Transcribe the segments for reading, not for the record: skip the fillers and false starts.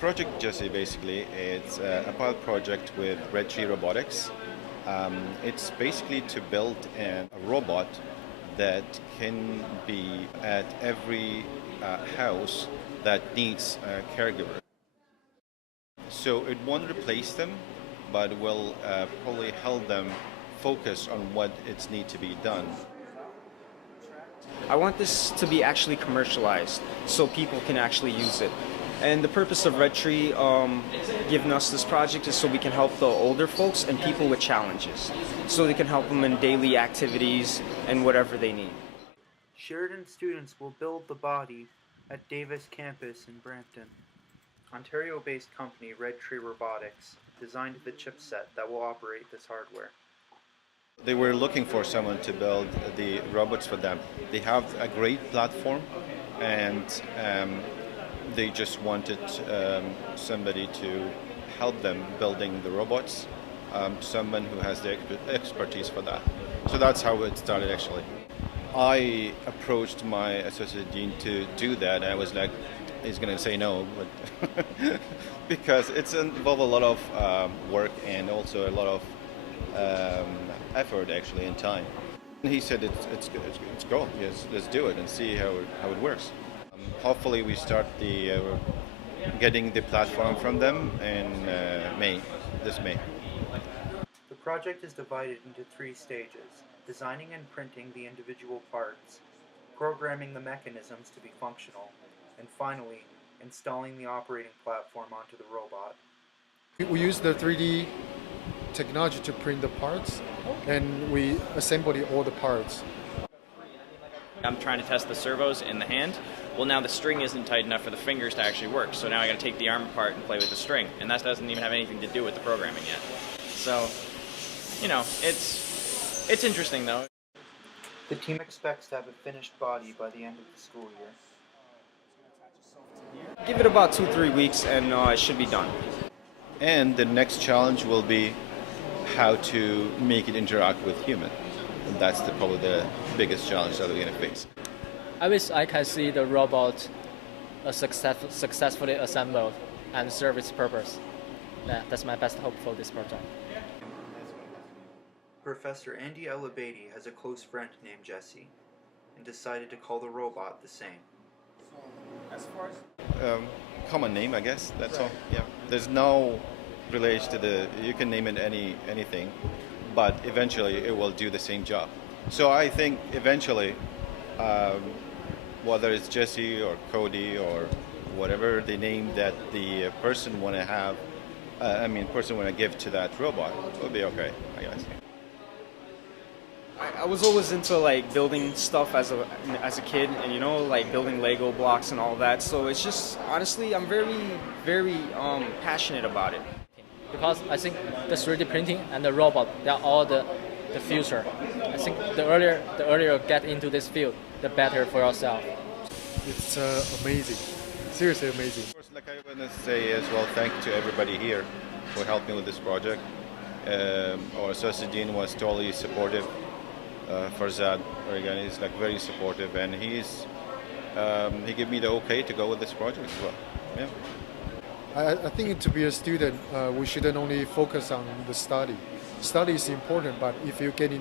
Project Jesse basically it's a pilot project with Tree Robotics. It's basically to build a robot that can be at every house that needs a caregiver. So it won't replace them, but will probably help them focus on what it's need to be done. I want this to be actually commercialized so people can actually use it. And the purpose of Red Tree giving us this project is so we can help the older folks and people with challenges. So they can help them in daily activities and whatever they need. Sheridan students will build the body at Davis campus in Brampton. Ontario-based company Red Tree Robotics designed the chipset that will operate this hardware. They were looking for someone to build the robots for them. They have a great platform, and they just wanted somebody to help them building the robots, someone who has the expertise for that. So that's how it started actually. I approached my associate dean to do that, and I was like, he's going to say no, but because it's involved a lot of work and also a lot of effort actually and time. And he said it's go, yes, let's do it and see how it works. Hopefully we start getting the platform from them in this May. The project is divided into 3 stages: designing and printing the individual parts, programming the mechanisms to be functional, and finally, installing the operating platform onto the robot. We use the 3D technology to print the parts, and we assemble all the parts. I'm trying to test the servos in the hand. Well, now the string isn't tight enough for the fingers to actually work, so now I got to take the arm apart and play with the string, and that doesn't even have anything to do with the programming yet. So, it's interesting though. The team expects to have a finished body by the end of the school year. Give it about 2-3 weeks and it should be done. And the next challenge will be how to make it interact with human. And that's probably the biggest challenge that we're going to face. I wish I can see the robot successfully assembled and serve its purpose. That's my best hope for this project. Professor Andy Elabady has a close friend named Jesse and decided to call the robot the same. Common name, I guess. That's all. Yeah. There's no relation to you can name it anything, but eventually it will do the same job. So I think eventually, whether it's Jesse or Cody or whatever the name that the person want to have, person want to give to that robot, will be okay, I guess. I was always into like building stuff as a kid, and like building Lego blocks and all that. So it's just honestly, I'm very passionate about it. Because I think the 3D printing and the robot, they are all the future. I think the earlier you get into this field, the better for yourself. It's amazing, seriously amazing. Of course, like I want to say as well, thank you to everybody here for helping with this project. Our associate dean was totally supportive. Farzad, again, he's like very supportive, and he gave me the okay to go with this project as well. Yeah. I think to be a student, we shouldn't only focus on the study. Study is important, but if you get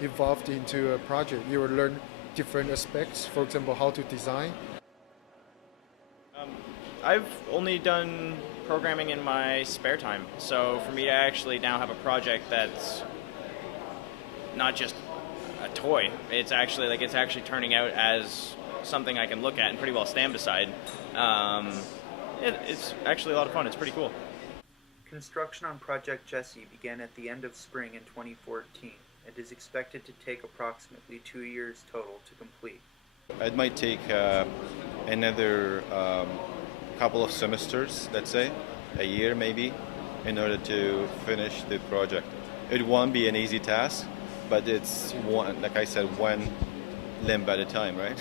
involved into a project, you will learn different aspects. For example, how to design. I've only done programming in my spare time, so for me to actually now have a project that's not just a toy, it's actually turning out as something I can look at and pretty well stand beside. It's actually a lot of fun. It's pretty cool. Construction on Project Jesse began at the end of spring in 2014 and is expected to take approximately 2 years total to complete. It might take another couple of semesters, let's say, a year maybe, in order to finish the project. It won't be an easy task, but it's one, like I said, one limb at a time, right?